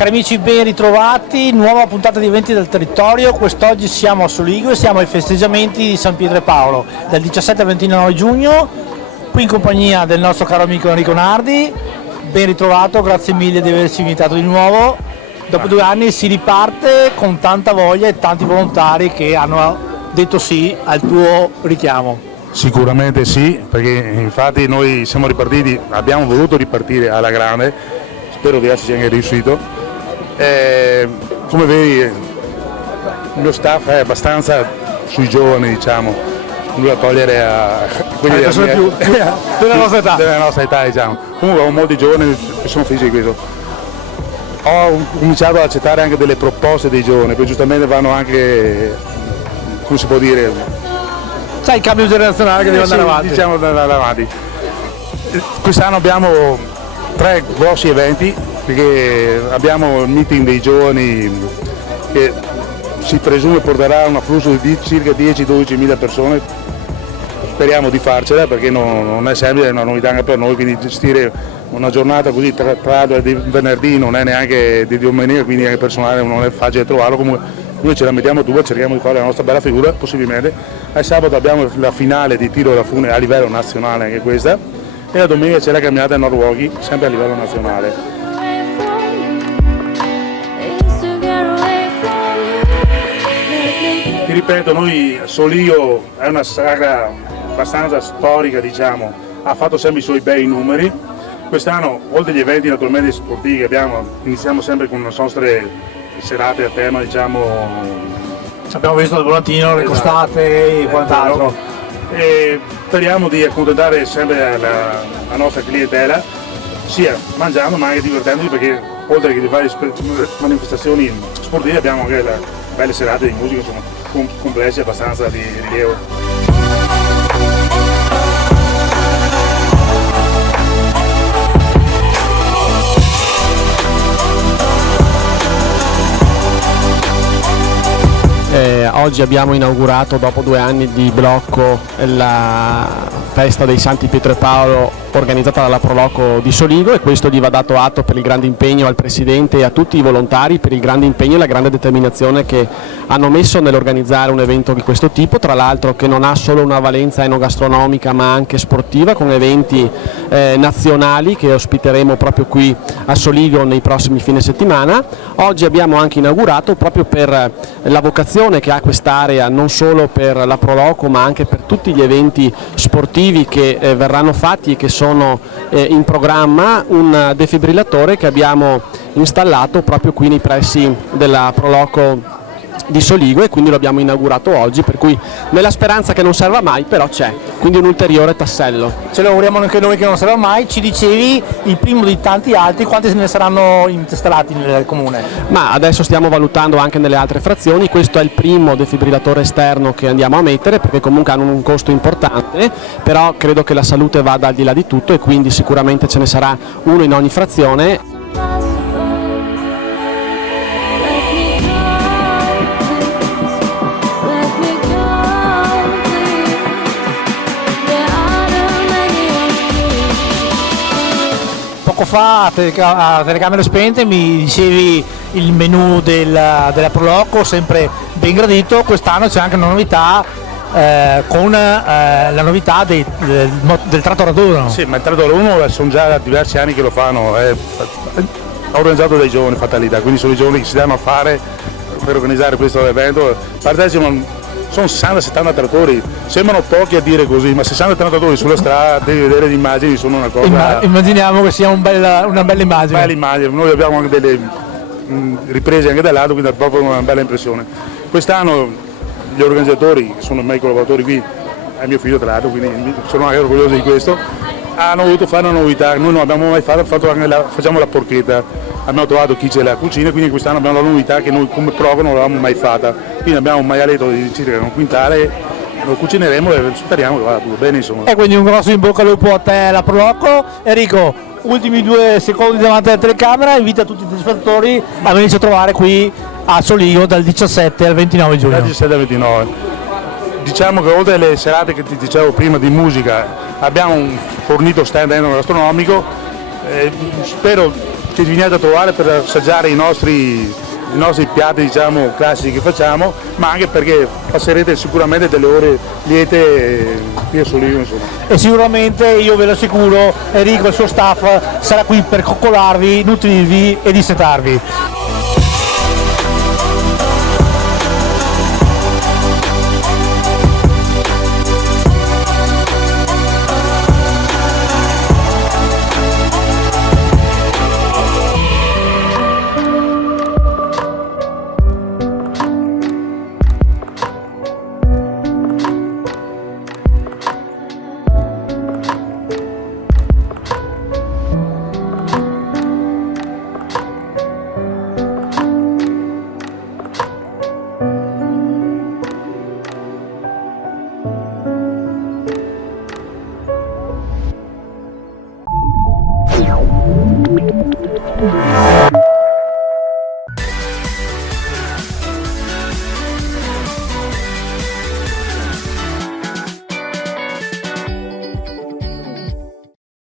Cari amici, ben ritrovati, nuova puntata di Eventi del Territorio. Quest'oggi siamo a Soligo e siamo ai festeggiamenti di San Pietro e Paolo del 17 al 29 giugno, qui in compagnia del nostro caro amico Enrico Nardi. Ben ritrovato, grazie mille di averci invitato di nuovo. Dopo 2 anni si riparte con tanta voglia e tanti volontari che hanno detto sì al tuo richiamo. Sicuramente sì, perché infatti noi siamo ripartiti, abbiamo voluto ripartire alla grande, spero di esserci anche riuscito. Come vedi il mio staff è abbastanza sui giovani, diciamo, nulla a togliere a quelli della nostra età, diciamo. Comunque ho molti giovani che sono felici di questo. Ho cominciato ad accettare anche delle proposte dei giovani, che giustamente vanno anche, come si può dire, sai, il cambio generazionale che deve andare avanti. Diciamo andare avanti. Quest'anno abbiamo 3 grossi eventi, perché abbiamo il meeting dei giovani che si presume porterà un afflusso di circa 10-12 mila persone. Speriamo di farcela, perché non è semplice, è una novità anche per noi, quindi gestire una giornata così tra l'altro è di venerdì, non è neanche di domenica, quindi anche personale non è facile trovarlo. Comunque noi ce la mettiamo due, cerchiamo di fare la nostra bella figura possibilmente. Il sabato abbiamo la finale di tiro da fune a livello nazionale, anche questa, e la domenica c'è la camminata in Norwalk, sempre a livello nazionale. Ti ripeto, noi Soligo è una saga abbastanza storica, diciamo, ha fatto sempre i suoi bei numeri. Quest'anno, oltre agli eventi naturalmente sportivi che abbiamo, iniziamo sempre con le nostre serate a tema, diciamo. Abbiamo visto il volantino, le costate e quant'altro. E speriamo di accontentare sempre la nostra clientela, sia mangiando ma anche divertendoci, perché oltre che di varie manifestazioni sportive abbiamo anche belle serate di musica, insomma, complessi abbastanza di rilievo. Oggi abbiamo inaugurato, dopo 2 anni di blocco, la festa dei Santi Pietro e Paolo organizzata dalla Proloco di Soligo, e questo gli va dato atto per il grande impegno al Presidente e a tutti i volontari, per il grande impegno e la grande determinazione che hanno messo nell'organizzare un evento di questo tipo, tra l'altro che non ha solo una valenza enogastronomica ma anche sportiva, con eventi nazionali che ospiteremo proprio qui a Soligo nei prossimi fine settimana. Oggi abbiamo anche inaugurato, proprio per la vocazione che ha quest'area, non solo per la Proloco ma anche per tutti gli eventi sportivi che verranno fatti e che sono in programma, un defibrillatore che abbiamo installato proprio qui nei pressi della Proloco di Soligo, e quindi lo abbiamo inaugurato oggi, per cui nella speranza che non serva mai, però c'è, quindi un ulteriore tassello. Ce lo auguriamo anche noi che non serva mai. Ci dicevi il primo di tanti altri, quanti se ne saranno installati nel comune? Ma adesso stiamo valutando anche nelle altre frazioni. Questo è il primo defibrillatore esterno che andiamo a mettere, perché comunque hanno un costo importante, però credo che la salute vada al di là di tutto, e quindi sicuramente ce ne sarà uno in ogni frazione. Poco fa a telecamere spente mi dicevi il menù della Proloco, sempre ben gradito. Quest'anno c'è anche una novità, con la novità del tratto raduno. Sì, ma il tratto raduno sono già diversi anni che lo fanno, è organizzato dai giovani, fatalità, quindi sono i giovani che si danno a fare per organizzare questo evento. Partecipano, sono 60-70 trattori, sembrano pochi a dire così, ma 60 trattori sulla strada, devi vedere le immagini, sono una cosa. Immaginiamo che sia una bella immagine. Bella immagine, noi abbiamo anche delle riprese anche dall'alto, quindi è proprio una bella impressione. Quest'anno gli organizzatori, che sono i miei collaboratori qui, è mio figlio tra l'altro, quindi sono anche orgoglioso di questo, hanno voluto fare una novità, noi non abbiamo mai fatto anche facciamo la porchetta, abbiamo trovato chi c'è la cucina, quindi quest'anno abbiamo la novità che noi come prova non l'avevamo mai fatta, quindi abbiamo un maialetto di circa un quintale, lo cucineremo e speriamo che vada tutto bene, insomma. E quindi un grosso in bocca al lupo a te, la Proloco. Enrico, ultimi 2 secondi davanti alla telecamera, invita tutti i spettatori a venirci a trovare qui a Soligo dal 17 al 29 giugno. Dal 17 al 29. Diciamo che oltre alle serate che ti dicevo prima di musica, abbiamo un fornito stand enogastronomico, spero ci veniate a trovare per assaggiare i nostri piatti, diciamo, classici che facciamo, ma anche perché passerete sicuramente delle ore liete qui a Soligo, insomma. E sicuramente, io ve lo assicuro, Enrico e il suo staff sarà qui per coccolarvi, nutrirvi e dissetarvi.